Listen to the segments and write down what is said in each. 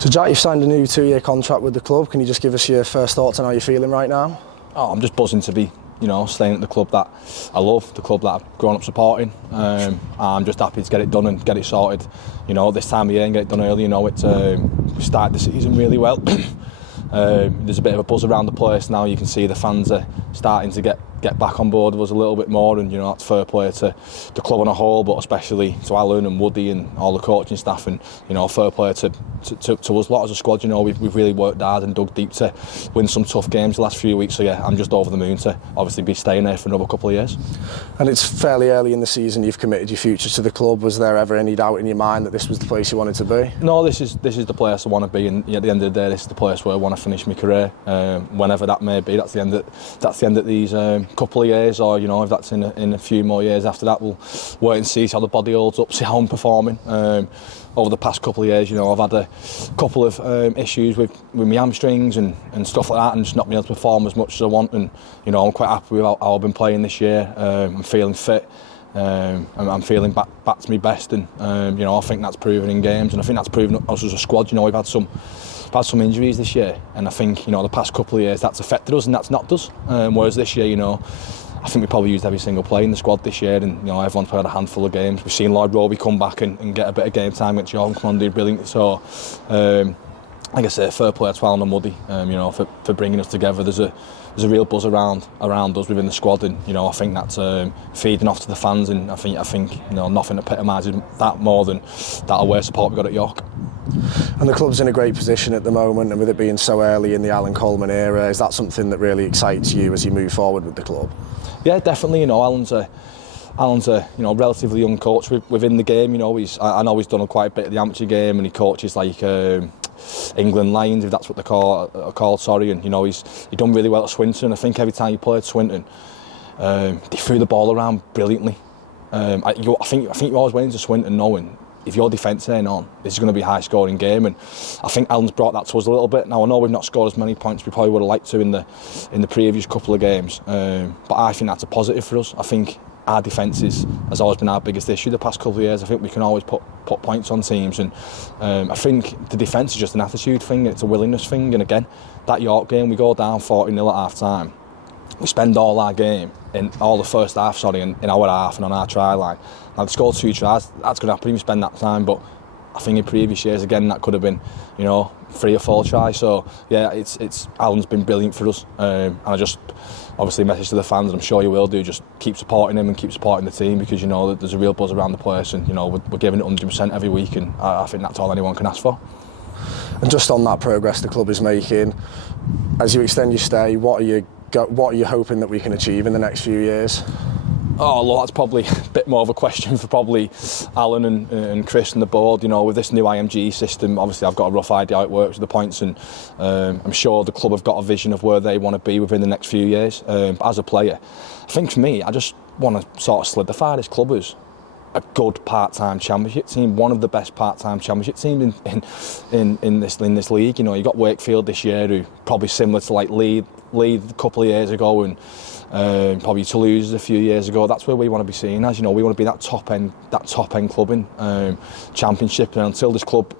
So Jack, you've signed a new 2-year contract with the club. Can you just give us your first thoughts on how you're feeling right now? Oh, I'm just buzzing to be, staying at the club that I love, the club that I've grown up supporting. I'm just happy to get it done and get it sorted, this time of year and get it done early. We started the season really well. There's a bit of a buzz around the place now. You can see the fans are starting to get back on board with us a little bit more, and that's fair play to the club on a whole, but especially to Alan and Woody and all the coaching staff, and fair play to us lot as a squad. We've really worked hard and dug deep to win some tough games the last few weeks. So yeah, I'm just over the moon to obviously be staying there for another couple of years. And it's fairly early in the season. You've committed your future to the club. Was there ever any doubt in your mind that this was the place you wanted to be? No, this is the place I want to be, and at the end of the day, this is the place where I want to finish my career. Whenever that may be, that's the end of these couple of years, or if that's in a few more years after that, we'll wait and see how the body holds up, see how I'm performing. Over the past couple of years, I've had a couple of issues with my hamstrings and stuff like that, and just not being able to perform as much as I want. And I'm quite happy with how I've been playing this year. I'm feeling fit. I'm feeling back to my best, and I think that's proven in games, and I think that's proven us as a squad. We've had some injuries this year, and I think the past couple of years that's affected us and that's knocked us. Whereas this year, I think we probably used every single player in the squad this year, and everyone's played a handful of games. We've seen Lloyd Roby come back and get a bit of game time, which Jordan come on and do brilliantly. So, like I say, fair play to Alan and Woody, for bringing us together. There's a real buzz around us within the squad, and I think that's feeding off to the fans, and I think nothing epitomises that more than that away support we got at York. And the club's in a great position at the moment, and with it being so early in the Alan Coleman era, is that something that really excites you as you move forward with the club? Yeah, definitely. Alan's a relatively young coach within the game. I know he's done quite a bit of the amateur game, and he coaches like England Lions, if that's what they're called. And he's done really well at Swinton. I think every time he played Swinton, they threw the ball around brilliantly. I think you always went into Swinton knowing if your defence ain't on, this is going to be a high scoring game, and I think Alan's brought that to us a little bit. Now I know we've not scored as many points as we probably would have liked to in the previous couple of games, but I think that's a positive for us. I think our defence has always been our biggest issue the past couple of years. I think we can always put points on teams, and I think the defence is just an attitude thing, it's a willingness thing. And again, that York game, we go down 40-0 at half time. We spend all our game, in all the first half, in our half and on our try line. Now to score 2 tries, that's going to happen if you spend that time, but I think in previous years, again, that could have been, 3 or 4 tries. So yeah, it's Alan's been brilliant for us, and I just obviously message to the fans, and I'm sure you will do, just keep supporting him and keep supporting the team, because that there's a real buzz around the place, and we're giving it 100% every week, and I think that's all anyone can ask for. And just on that progress the club is making, as you extend your stay, what are you hoping that we can achieve in the next few years? Oh, well, that's probably a bit more of a question for probably Alan and Chris and the board. With this new IMG system, obviously I've got a rough idea how it works with the points, and I'm sure the club have got a vision of where they want to be within the next few years. But as a player, I think for me, I just want to sort of solidify this club as a good part-time championship team, one of the best part-time championship teams in this league. You got Wakefield this year, who probably similar to like Leeds a couple of years ago, and probably Toulouse a few years ago. That's where we want to be seen as. We want to be that top end club in championship, and until this club,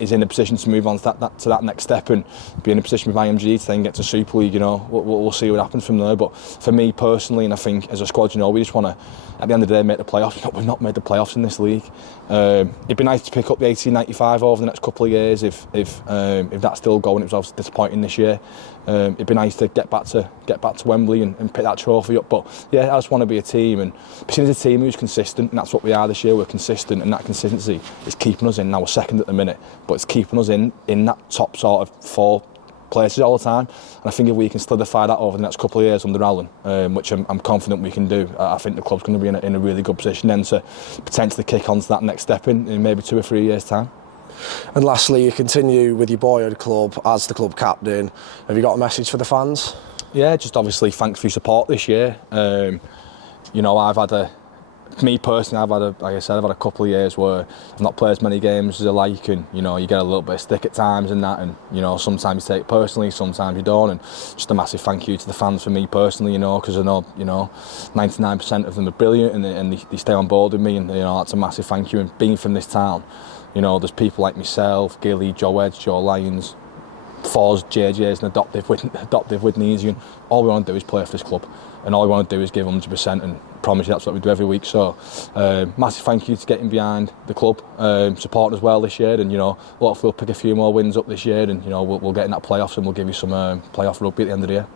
is in a position to move on to that next step and be in a position with IMG to then get to Super League, we'll see what happens from there. But for me personally, and I think as a squad, we just want to, at the end of the day, make the playoffs. We've not made the playoffs in this league. It'd be nice to pick up the 1895 over the next couple of years if that's still going. It was obviously disappointing this year. It'd be nice to get back to Wembley and pick that trophy up. But yeah, I just want to be a team and be seen as a team who's consistent, and that's what we are this year. We're consistent, and that consistency is keeping us in. Now we're second at the minute, but it's keeping us in that top sort of 4 places all the time. And I think if we can solidify that over the next couple of years under Alan, which I'm confident we can do, I think the club's going to be in a really good position then to potentially kick on to that next step in maybe 2 or 3 years' time. And lastly, you continue with your boyhood club as the club captain. Have you got a message for the fans? Yeah, just obviously thanks for your support this year. Me personally, I've had a couple of years where I've not played as many games as I like, and you get a little bit of stick at times and that, and sometimes you take it personally, sometimes you don't. And just a massive thank you to the fans for me personally, because I know 99% of them are brilliant, and they stay on board with me, and that's a massive thank you. And being from this town, You know, there's people like myself, Gilly, Joe Edge, Joe Lyons, Foz, JJ's an adoptive Widnesian. All we want to do is play for this club, and all we want to do is give 100% and promise you that's what we do every week. So massive thank you to getting behind the club, supporting us well this year, and you know, hopefully we'll pick a few more wins up this year, and you know, we'll get in that playoffs and we'll give you some playoff rugby at the end of the year.